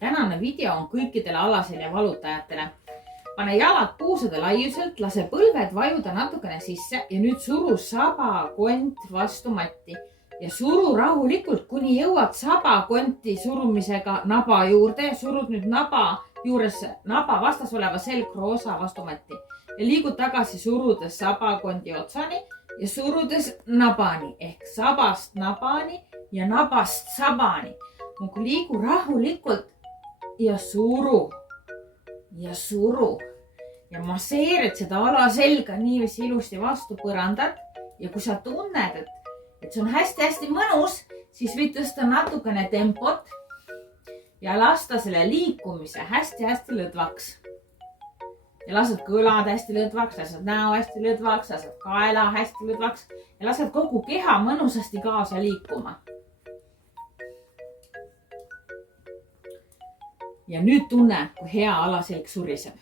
Tänane video on kõikidele alaselja valutajatele. Pane jalad puusade laiuselt, lase põlved vajuda natukene sisse ja nüüd suru sabakont vastu matti. Ja suru rahulikult, kuni jõuad sabakonti surumisega naba juurde. Surud nüüd naba juures naba vastas oleva selgroosa vastu matti. Ja liigud tagasi surudes sabakondi otsani ja surudes nabani ehk sabast nabani ja nabast sabani. Liigu rahulikult ja suru ja masseerid seda alaselga niiviisi ilusti vastu põrandat. Ja kui sa tunned, et see on hästi-hästi mõnus, siis võid tõsta natukene tempot ja lasta selle liikumise hästi-hästi lõdvaks. Ja lased kõlad hästi lõdvaks, lased näo hästi lõdvaks, lased kaela hästi lõdvaks ja lased kogu keha mõnusasti kaasa liikuma. Ja nüüd tunne, kui hea alaselg suriseb.